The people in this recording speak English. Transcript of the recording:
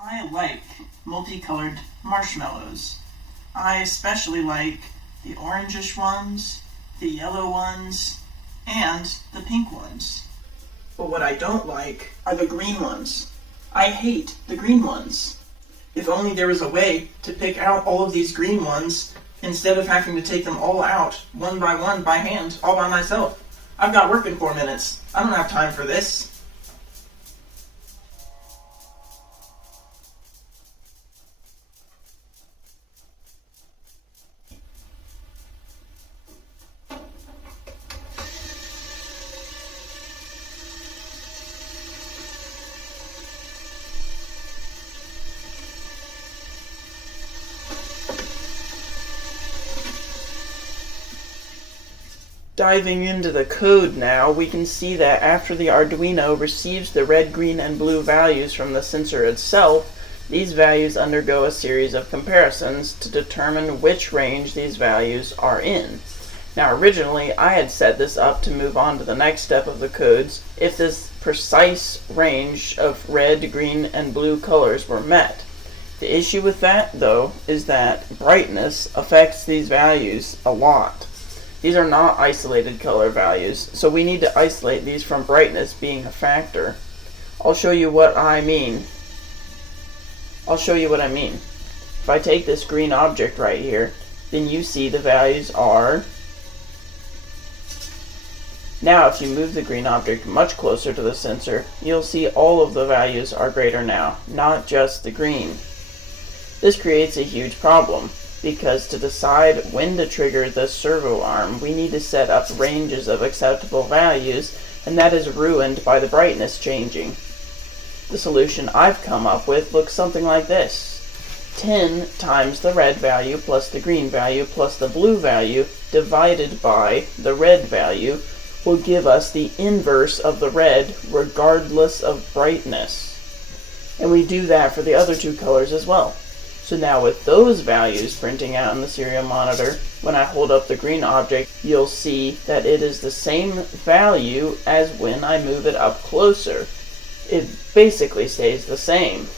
I like multicolored marshmallows. I especially like the orangish ones, the yellow ones, and the pink ones. But what I don't like are the green ones. I hate the green ones. If only there was a way to pick out all of these green ones instead of having to take them all out one by hand, all by myself. I've got work in 4 minutes. I don't have time for this. Diving into the code now, we can see that after the Arduino receives the red, green, and blue values from the sensor itself, these values undergo a series of comparisons to determine which range these values are in. Now originally, I had set this up to move on to the next step of the codes if this precise range of red, green, and blue colors were met. The issue with that, though, is that brightness affects these values a lot. These are not isolated color values, so we need to isolate these from brightness being a factor. I'll show you what I mean. If I take this green object right here, then you see the values are... Now if you move the green object much closer to the sensor, you'll see all of the values are greater now, not just the green. This creates a huge problem, because to decide when to trigger the servo arm, we need to set up ranges of acceptable values, and that is ruined by the brightness changing. The solution I've come up with looks something like this. 10 times the red value plus the green value plus the blue value divided by the red value will give us the inverse of the red regardless of brightness. And we do that for the other two colors as well. So now with those values printing out in the serial monitor, when I hold up the green object, you'll see that it is the same value as when I move it up closer. It basically stays the same.